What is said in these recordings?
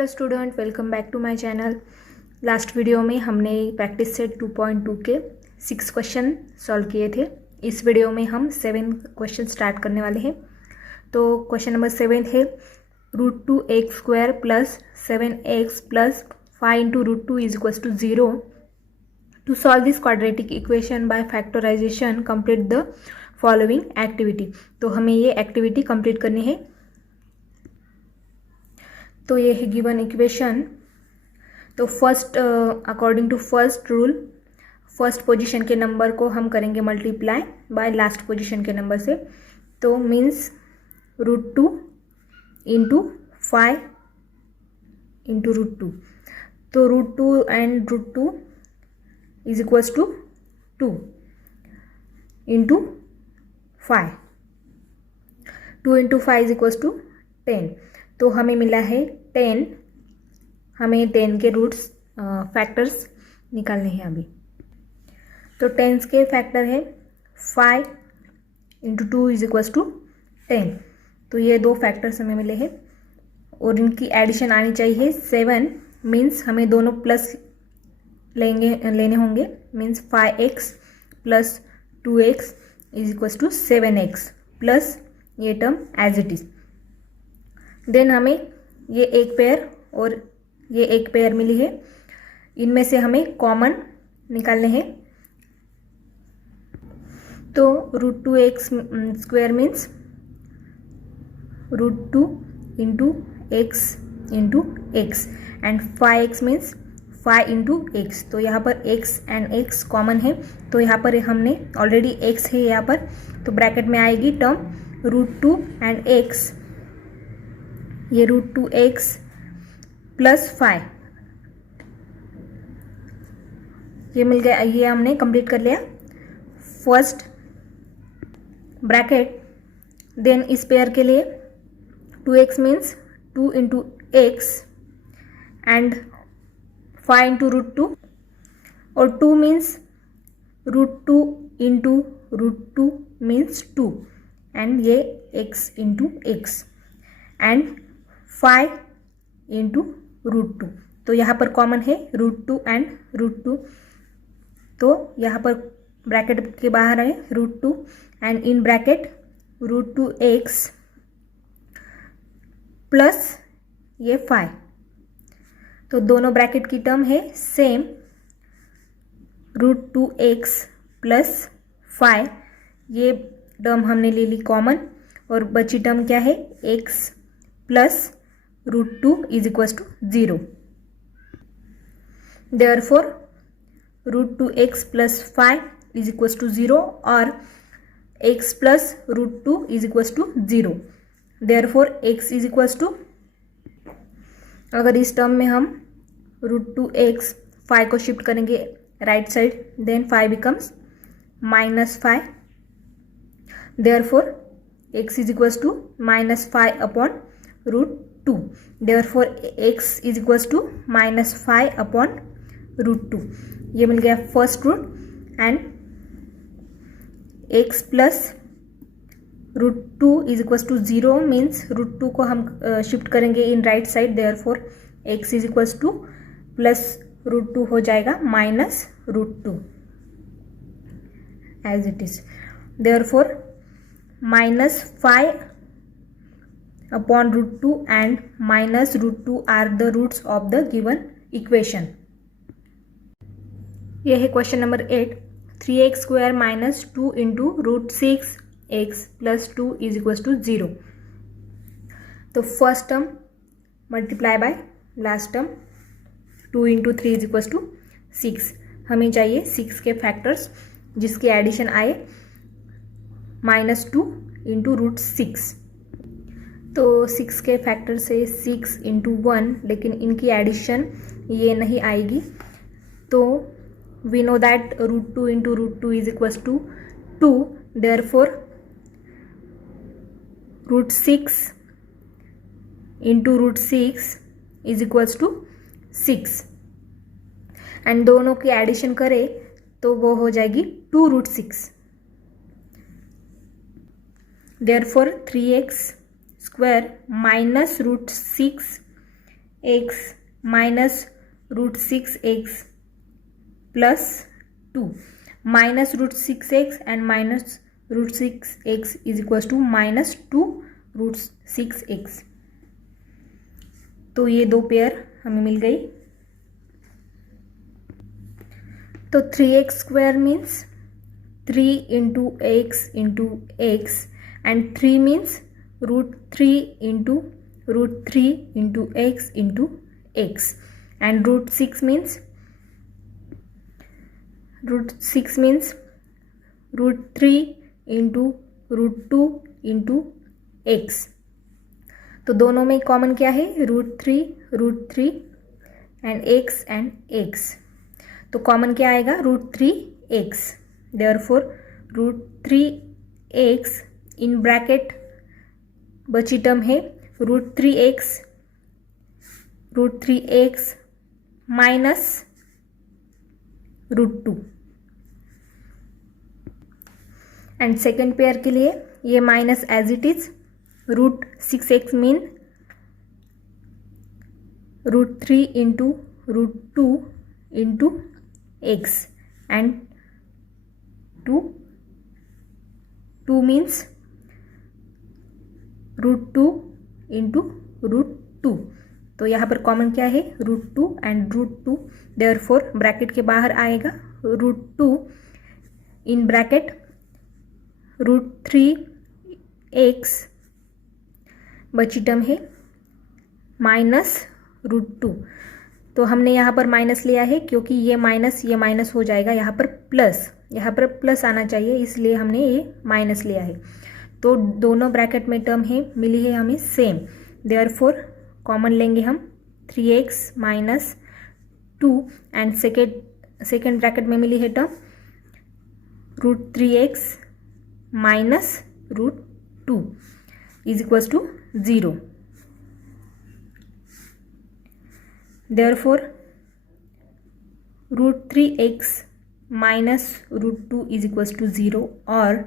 Hello student, welcome back to my channel. Last video में हमने practice set 2.2 के 6 question solve किए थे। इस वीडियो में हम 7 क्वेश्चन स्टार्ट करने वाले हैं। तो क्वेश्चन नंबर 7 है √2x² plus 7x plus 5 into √2 is equal to 0। To solve this quadratic equation by factorisation complete the following activity. तो हमें ये एक्टिविटी कंप्लीट करनी है। तो ये है गिवन इक्वेशन। तो first according to first rule, first position के नंबर को हम करेंगे मल्टीप्लाई बाय लास्ट पोजीशन के नंबर से। तो मीन्स √2 इंटू 5 इंटू √2। तो √2 and √2 is equals to 2 into 5। 2 into 5 is equals to 10। तो हमें मिला है 10। हमें 10 के रूट्स फैक्टर्स निकालने हैं अभी। तो 10 के फैक्टर है 5 इंटू 2 इज इक्वल्स टू 10। तो ये दो फैक्टर्स हमें मिले हैं और इनकी एडिशन आनी चाहिए 7। मीन्स हमें दोनों प्लस लेने होंगे। Means 5x plus 2x is equals to 7x plus ये term as it is. Then हमें ये एक पेयर और ये एक पेयर मिली है। इनमें से हमें कॉमन निकालने हैं। तो √2x² means √2 into x into x and 5x means 5 into x। तो यहाँ पर x एंड x कॉमन है। तो यहाँ पर हमने ऑलरेडी x है यहाँ पर, तो ब्रैकेट में आएगी टर्म √2 एंड x। ये √2x प्लस 5 ये मिल गया। ये हमने कंप्लीट कर लिया फर्स्ट ब्रैकेट। देन इस पेयर के लिए 2x means 2 into x and 5 into √2 और 2 मीन्स √2 इंटू √2 मीन्स 2 एंड ये x into x and 5 into √2। तो यहाँ पर कॉमन है √2 एंड √2। तो यहाँ पर ब्रैकेट के बाहर है √2 and in bracket √2x plus ये 5। तो दोनों ब्रैकेट की टर्म है सेम √2x प्लस 5। ये टर्म हमने ले ली कॉमन और बची टर्म क्या है x plus √2 is equals to 0। Therefore √2x plus 5 is equals to 0 और x plus √2 is equals to 0। Therefore x is equals to, अगर इस टर्म में हम √2x 5 को शिफ्ट करेंगे right side, then 5 becomes -5। Therefore x is equals to -5 upon √2। Therefore x is equals to -5 upon √2। ये मिल गया first root and x plus √2 is equals to 0 means √2 को हम शिफ्ट करेंगे in right side. Therefore x is equals to plus √2 हो जाएगा -√2 as it is. Therefore -5 upon √2 and -√2 are the roots of the given equation। यह है question number 8। 3x² minus 2 into √6x plus 2 is equals to 0। तो first term multiply by last term 2 into 3 is equals to 6। हमें चाहिए 6 के factors जिसकी addition आए -2 into √6। तो 6 के फैक्टर से 6 इंटू 1, लेकिन इनकी एडिशन ये नहीं आएगी। तो we know that √2 into √2 is equals to 2। Therefore √6 into √6 is equals to 6 and दोनों की एडिशन करें तो वो हो जाएगी 2√6। Therefore 3x² minus √6 X minus root 6x plus 2 minus root 6x and minus root 6x is equal to minus 2 root 6x। तो ये दो पेयर हमें मिल गई। तो 3x square means 3 into X and 3 means root 3 into x into X and root 6 means root 3 into root 2 into X. तो दोनों में common क्या है? Root three and X. तो कॉमन क्या आएगा? Root 3x। Therefore root 3x in bracket बची term है root 3x minus root 2 and second pair के लिए ये minus as it is root 6x mean root 3 into root 2 into x and 2 means root 2 into root 2। तो यहाँ पर common क्या है? Root 2 and root 2। Therefore bracket के बाहर आएगा root 2 in bracket root 3x बची टर्म है माइनस रूट 2। तो हमने यहाँ पर माइनस लिया है क्योंकि ये माइनस हो जाएगा, यहाँ पर प्लस आना चाहिए, इसलिए हमने ये माइनस लिया है। तो दोनों ब्रैकेट में टर्म है मिली है हमें सेम। देयरफॉर कॉमन लेंगे हम 3x minus 2 and second bracket में मिली है term root 3x minus root 2 is equal to 0। Therefore, root 3x minus root 2 is equals to 0 or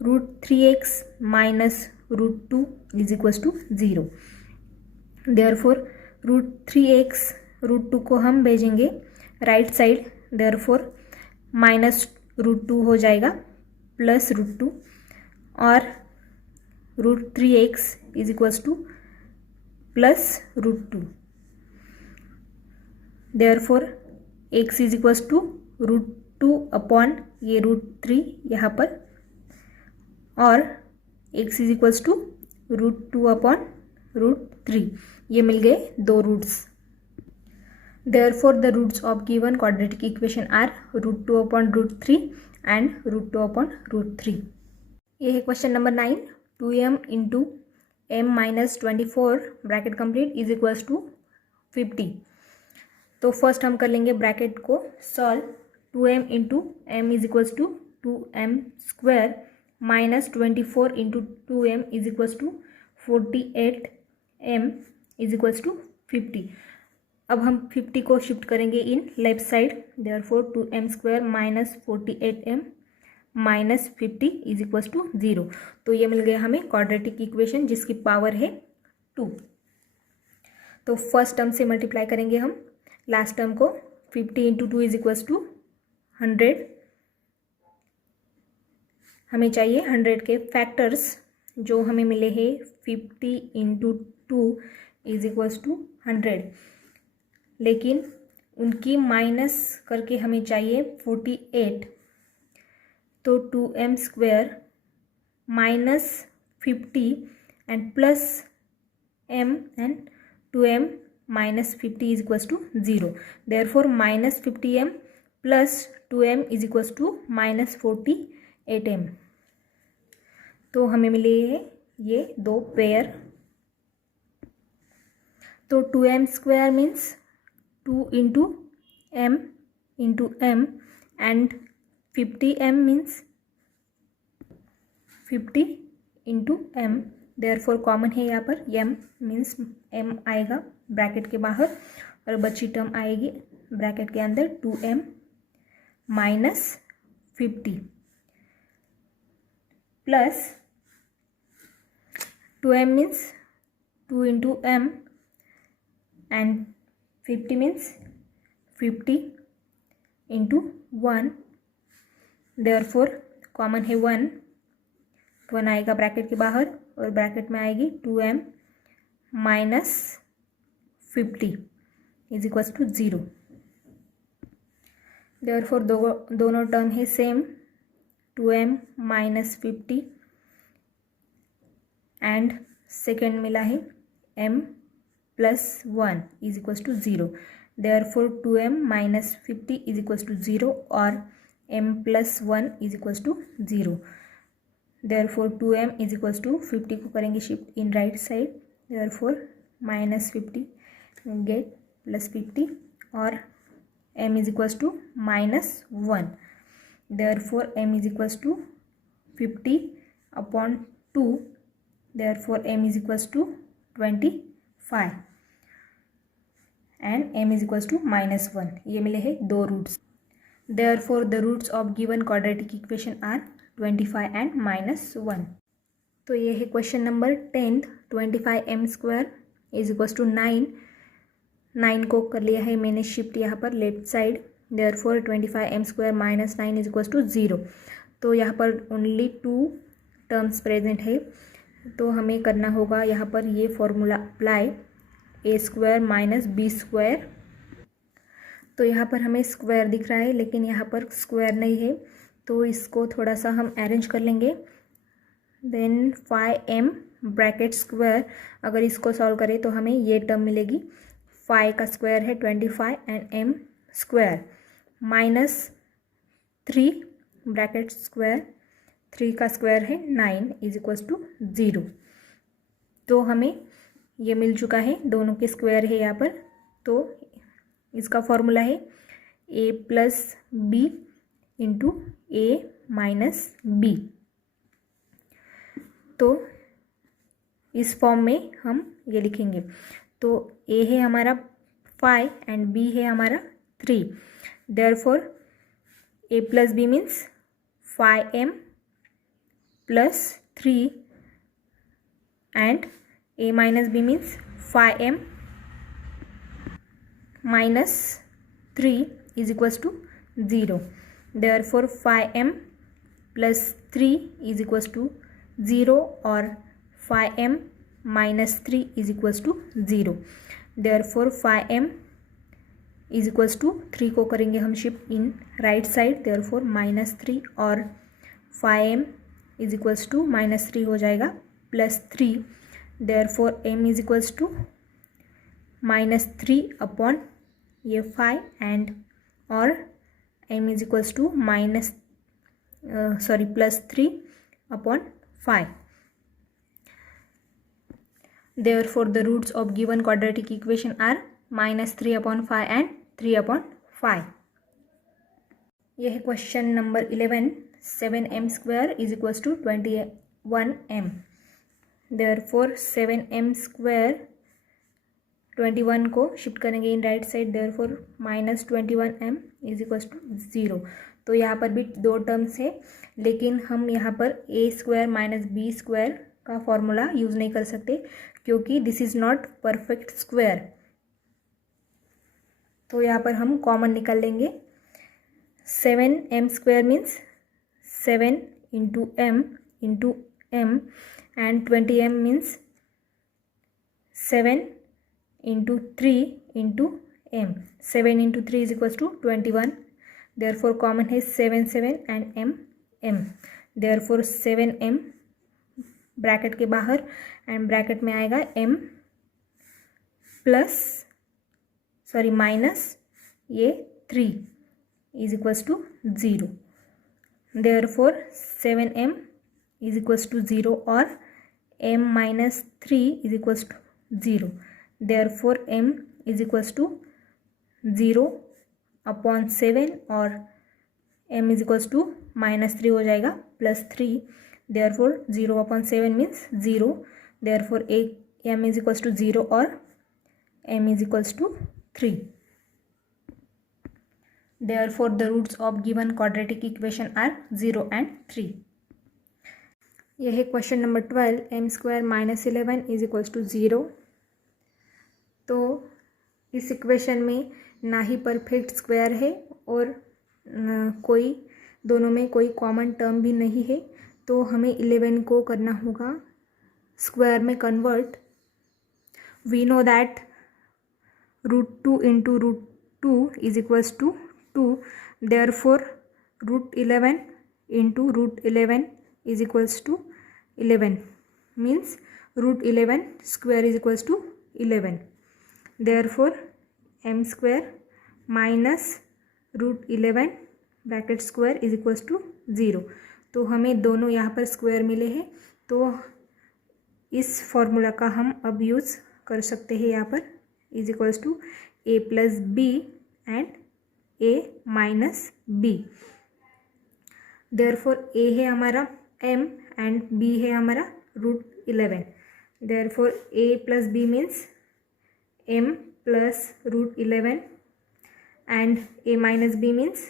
root 3x minus root 2 is equals to 0. Therefore, root 3x root 2 को हम भेजेंगे right side. Therefore, minus root 2 हो जाएगा plus root 2 और root 3x is equals to plus root 2। Therefore x is equals to root 2 upon ये root 3 यहाँ पर और x is equals to root 2 upon root 3। ये मिल गए दो roots. Therefore the roots of given quadratic equation are root 2 upon root 3 and root 2 upon root 3। ये है question number 9। 2m into m minus 24 bracket complete is equals to 50। तो first हम कर लेंगे ब्रैकेट को solve. 2m into M is equals to 2m square minus 24 into 2m is equals to 48m is equals to 50। अब हम 50 को shift करेंगे in left side. Therefore 2m square minus 48m minus 50 is equals to 0। तो ये मिल गया हमें quadratic equation जिसकी पावर है 2। तो फर्स्ट टर्म से मल्टीप्लाई करेंगे हम लास्ट टर्म को। 50 इंटू 2 इज इक्वल्स टू 100। हमें चाहिए 100 के फैक्टर्स जो हमें मिले हैं 50 इंटू 2 इज इक्वल्स टू 100, लेकिन उनकी माइनस करके हमें चाहिए 48। तो 2m square minus 50 and plus m and 2m minus 50 is equals to 0। Therefore minus 50m plus 2m is equals to minus 48m। तो हमें मिले ये दो पेयर। तो 2m square means 2 into m and 50m means 50 into m। Therefore common है यहाँ पर m means m आएगा ब्रैकेट के बाहर और बची टर्म आएगी ब्रैकेट के अंदर 2m minus 50 plus 2m means 2 into m and 50 means 50 into 1, therefore common है 1 आएगा ब्रैकेट के बाहर और ब्रैकेट में आएगी 2m minus 50 is equals to 0। therefore दोनों टर्म है same, 2m minus 50 and second मिला है m plus 1 is equals to 0। therefore 2m minus 50 is equals to 0 और m plus 1 is equals to 0। therefore 2m is equals to 50 को करेंगे shift in right side, therefore minus 50 get plus 50 और m is equals to minus 1। therefore m is equals to 50 upon 2, therefore m is equals to 25 and m is equals to minus 1। ये मिले हैं दो roots. therefore the roots of given quadratic equation are 25 and minus 1। तो ये है question number 10। 25m square is equals to 9 को कर लिया है मैंने शिफ्ट यहाँ पर left side, therefore 25m square minus 9 is equals to 0। तो यहाँ पर ओनली 2 टर्म्स प्रेजेंट है, तो हमें करना होगा यहाँ पर ये फॉर्मूला अप्लाई, ए स्क्वायर माइनस बी स्क्वायर। तो यहाँ पर हमें स्क्वायर दिख रहा है लेकिन यहाँ पर स्क्वायर नहीं है, तो इसको थोड़ा सा हम अरेंज कर लेंगे। देन 5m ब्रैकेट स्क्वायर, अगर इसको सॉल्व करें तो हमें ये टर्म मिलेगी, 5 का स्क्वायर है 25 and m square minus 3 bracket square, 3 का स्क्वायर है 9 इज इक्वल्स टू 0। तो हमें ये मिल चुका है, दोनों के स्क्वायर है यहाँ पर। तो इसका फॉर्मूला है a plus B into A minus B. तो इस फॉर्म में हम ये लिखेंगे। तो a है हमारा 5 एंड b है हमारा 3, therefore a plus B means 5m plus 3 and a minus B means 5m minus 3 is equals to 0। therefore 5m plus 3 is equals to 0 और 5m minus 3 is equals to 0। therefore 5m is equals to 3 को करेंगे हम shift in right side, therefore minus 3 और 5m is equals to minus 3 हो जाएगा plus 3। therefore m is equals to minus 3 upon ये 5 and और m is equals to minus plus 3 upon 5। therefore the roots of given quadratic equation are minus 3 upon 5 and 3 upon 5। यह है question number 11। 7m square is equals to 21m। therefore 7m square 21 को shift करेंगे in right side, therefore minus 21m is equals to 0। तो यहाँ पर भी दो terms है, लेकिन हम यहाँ पर a square minus B square का फॉर्मूला यूज़ नहीं कर सकते क्योंकि this is not perfect square. तो यहाँ पर हम कॉमन निकाल लेंगे। 7m square means 7 into m and 20m means 7 into 3 into m। 7 into 3 is equals to 21, therefore common है 7 and m। therefore 7m bracket के बाहर एंड ब्रैकेट में आएगा m माइनस ये 3 is equals to 0। therefore 7m is equals to 0 और m minus 3 is equals to 0। therefore m is equals to 0 upon 7 और m is equals to minus 3 हो जाएगा plus 3, therefore 0 upon 7 means 0, therefore m is equals to 0 और m is equals to 3। therefore the roots of given quadratic equation are 0 and 3। यह है question number 12। m square minus 11 is equals to 0। तो इस equation में ना ही perfect square है और कोई दोनों में कोई कॉमन टर्म भी नहीं है, तो हमें 11 को करना होगा स्क्वायर में convert. We know that √2 into √2 is equals to 2, therefore √11 into √11 is equals to 11, means √11 square is equals to 11, therefore m square minus √11 bracket square is equals to 0। तो हमें दोनों यहाँ पर स्क्वायर मिले हैं, तो इस फॉर्मूला का हम अब यूज़ कर सकते हैं यहाँ पर, is equals to a plus B and a minus B. Therefore a है हमारा m एंड b है हमारा √11। Therefore a plus B means m plus √11 and a minus b means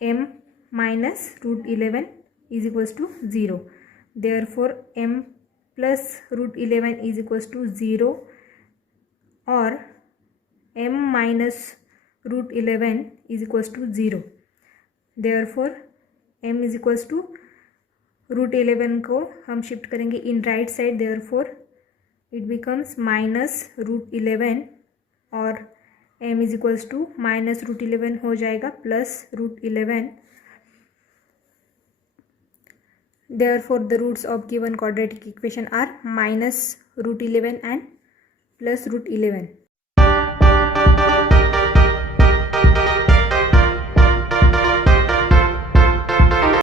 m minus √11 is equals to 0. Therefore m plus √11 is equals to 0 or m minus √11 is equals to 0. Therefore m is equals to √11 को हम shift करेंगे in right side, therefore it becomes minus √11 और m is equals to minus √11 हो जाएगा plus √11। Therefore the roots of given quadratic equation are minus √11 and plus √11।